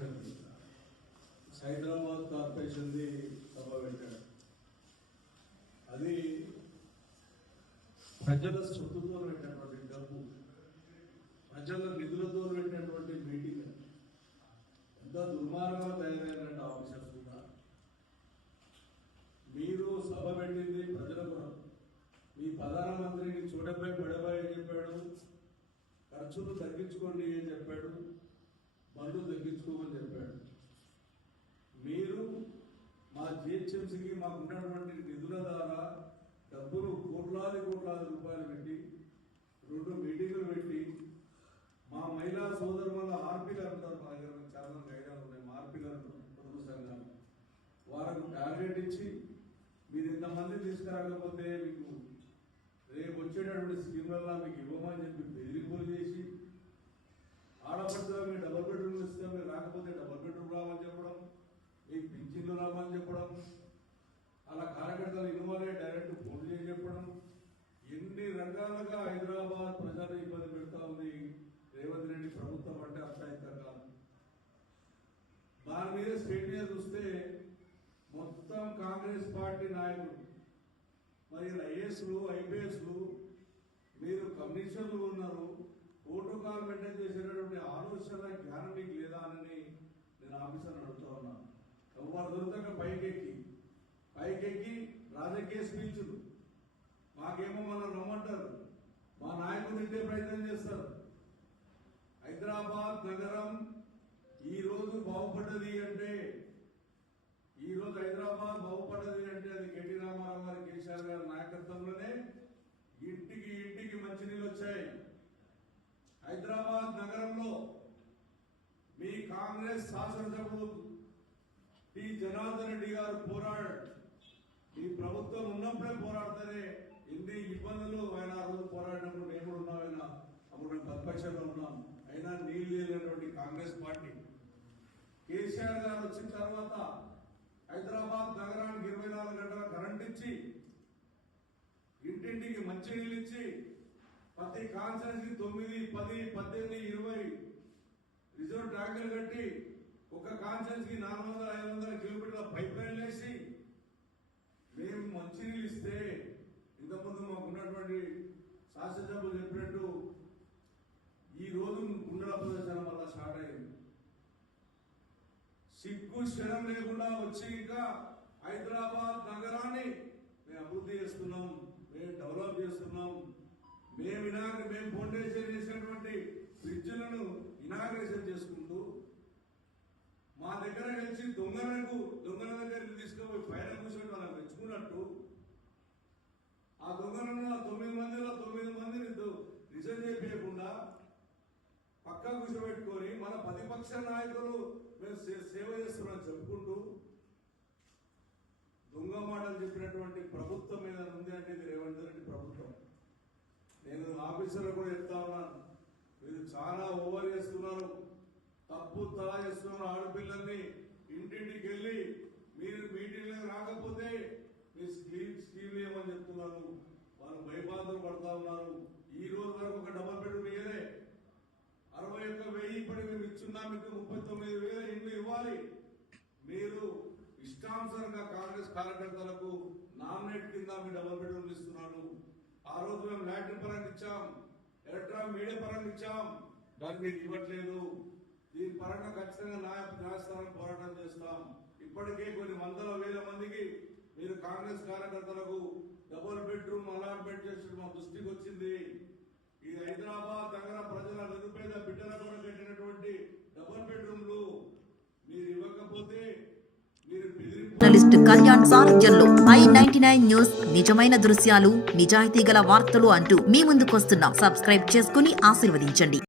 Corporation Hyderabad కార్పొరేషన్ది సభ పెట్టాడు. అది ప్రజల సొత్తుతో పెట్టినటువంటి డబ్బు, ప్రజల నిధులతో పెట్టినటువంటి మీటింగ్. ఎంత దుర్మార్గంగా తయారైనటువంటి ఆఫీసర్స్ కూడా. మీరు సభ పెట్టింది ప్రజల కొరకు. మీ ప్రధానమంత్రికి చూడపై పడబాయి అని చెప్పాడు, ఖర్చులు తగ్గించుకోండి అని చెప్పాడు, బండ్లు తగ్గించుకోమని చెప్పాడు. మీరు మా జిహెచ్ఎంసీకి మాకు ఉన్నటువంటి నిధుల ద్వారా డబ్బులు కోట్లాది రూపాయలు పెట్టి 2 మీటింగులు పెట్టి మా మహిళా సోదరుల ఆర్పీలు అంటారు, మా దగ్గర చాలా మంది ఐడియాలు ఉన్నాయి, మా ఆర్పీలు పొదుపు సంఘాలు, వారికి టార్గెట్ ఇచ్చి మీరు ఇంతమంది తీసుకురాకపోతే మీకు రేపు వచ్చేటటువంటి స్కీమ్లలో మీకు ఇవ్వమని చెప్పి బెదిరింపులు చేసి, ఆడపడుతున్నా మీరు డబుల్ బెడ్రూమ్లు ఇస్తే మీరు రాకపోతే డబుల్ బెడ్రూమ్ రావని చెప్పడం, మీకు పింఛన్లు రావని చెప్పడం, అలా కార్యకర్తలు ఇన్వాల్వ్ డైరెక్ట్ ఫోన్ చేసి చెప్పడం, ఎన్ని రకాలుగా హైదరాబాద్ ప్రజలు ఇబ్బంది పెడతా ఉంది రేవంత్ రెడ్డి ప్రభుత్వం అంటే అర్థాయితంగా. దాని మీద స్టేట్ మీద చూస్తే మొత్తం కాంగ్రెస్ పార్టీ నాయకులు, మరి ఐఏఎస్లు ఐపీఎస్లు, మీరు కమిషన్లు ఉన్నారు, ప్రోటోకాల్ మెయింటైన్ చేసేటటువంటి ఆలోచన జ్ఞానం మీకు లేదా అని నేను ఆఫీసర్ అడుగుతా ఉన్నాను. ఎవరు దొరుకుతాక పైకెక్కి రాజకీయ స్పీచ్లు, మాకేమో మనం రమ్మంటారు, మా నాయకులు తిట్టే ప్రయత్నం చేస్తారు. హైదరాబాద్ నగరం ఈరోజు బాగుపడ్డది అంటే, ఈరోజు హైదరాబాద్ బాగుపడ్డది అంటే అది కేటీ రామారావు గారి, కేసీఆర్ గారి నాయకత్వంలోనే ఇంటికి మంచినీళ్ళు వచ్చాయి. హైదరాబాద్ నగరంలో మీ కాంగ్రెస్ శాసనసభ్యులు టి జనార్దన్ రెడ్డి గారు పోరాడారు. ఈ ప్రభుత్వం ఉన్నప్పుడే పోరాడితేనే ఎన్ని ఇబ్బందులు ఆయన ఆ రోజు పోరాడినప్పుడు నేను కూడా ఉన్నాం, అప్పుడు మేము ప్రతిపక్షంలో ఉన్నాం. అయినా నీళ్ళు లేనటువంటి కాంగ్రెస్ పార్టీ కేసీఆర్ గారు వచ్చిన తర్వాత హైదరాబాద్ నగరానికి 24 గంటల కరెంట్ ఇచ్చి, ఇంటింటికి మంచి నీళ్ళు ఇచ్చి, ప్రతి కాన్ఫరెన్స్ కి 9, 10, 18, 20 రిజర్వ్ ట్యాంకులు కట్టి, ఒక కాన్ఫరెన్స్ కి 400-500 కిలోమీటర్ల పైప్ లైన్ వేసి మేము మంచినీళ్ళు ఇస్తే, ఇంతకుముందు మాకు ఉన్నటువంటి శాసనసభ్యులు చెప్పినట్టు ఈ రోజు గుండెల ప్రదర్శన వల్ల స్టార్ట్ అయింది. సిగ్గు క్షణం లేకుండా వచ్చి ఇంకా హైదరాబాద్ నగరాన్ని మేము అభివృద్ధి చేస్తున్నాం, మేము డెవలప్ చేస్తున్నాం, మేము ఫౌండేషన్ చేసినటువంటి బ్రిడ్జ్లను ఇనాగ్రేషన్ చేసుకుంటూ, మా దగ్గర కలిసి దొంగల దగ్గరికి తీసుకుపోయి పైన కూర్చొని వాళ్ళని మెచ్చుకున్నట్టు, ఆ దొంగలలో 9 మందిలో 9 మందిని రిజైన్ చేయకుండా పక్కా కూర్చోబెట్టుకొని మన ప్రతిపక్ష నాయకులు మేము సేవ చేస్తున్నామని చెప్పుకుంటూ దొంగ మాటలు చెప్పినటువంటి ప్రభుత్వం మీద ఉంది అంటే ఇది రేవంత్ రెడ్డి ప్రభుత్వం. నేను ఆఫీసర్లు కూడా చెప్తా ఉన్నాను, మీరు చాలా ఓవర్ చేస్తున్నారు, తప్పు తలా చేస్తున్నారు. ఆడపిల్లల్ని ఇంటింటికి వెళ్ళి మీరు మీటింగ్లకు రాకపోతే మీ స్కీమ్ ఏమని చెప్తున్నారు, వాళ్ళు భయబాధలు పడతా ఉన్నారు. ఈ రోజు వరకు ఒక డబుల్ బెడ్రూమ్ ఇయ్యలే, 61,000 ఇప్పటికి మేము ఇచ్చున్నాం, మీకు 39,000 ఇండ్లు ఇవ్వాలి. మీరు ఇష్టానుసారంగా కాంగ్రెస్ కార్యకర్తలకు నామినేట్ కింద మీ డబుల్ బెడ్రూమ్ ఇస్తున్నాడు. ఆ రోజు మేము లాటరీ పరంగా ఇచ్చాం, ఎలక్ట్రానిక్ మీడియా పరంగా ఇచ్చాం, దాన్ని మీరు ఇవ్వట్లేదు. దీని పరంగా ఖచ్చితంగా న్యాయస్థానం పోరాటం చేస్తాం. ఇప్పటికే కొన్ని 100,000 మందికి మీరు కాంగ్రెస్ కార్యకర్తలకు డబుల్ బెడ్రూమ్ అలాట్మెంట్ చేసిన మా దృష్టికి వచ్చింది. ఇది హైదరాబాద్ నగర ప్రజల నిరుపేద బిడ్డలకు కట్టినటువంటి డబుల్ బెడ్రూమ్లు మీరు ఇవ్వకపోతే మీరు జర్నలిస్ట్ కళ్యాణ్ సారథ్యంలో i99 న్యూస్ నిజమైన దృశ్యాలు, నిజాయితీ గల వార్తలు అంటూ మీ ముందుకొస్తున్నాం. సబ్స్క్రైబ్ చేసుకుని ఆశీర్వదించండి.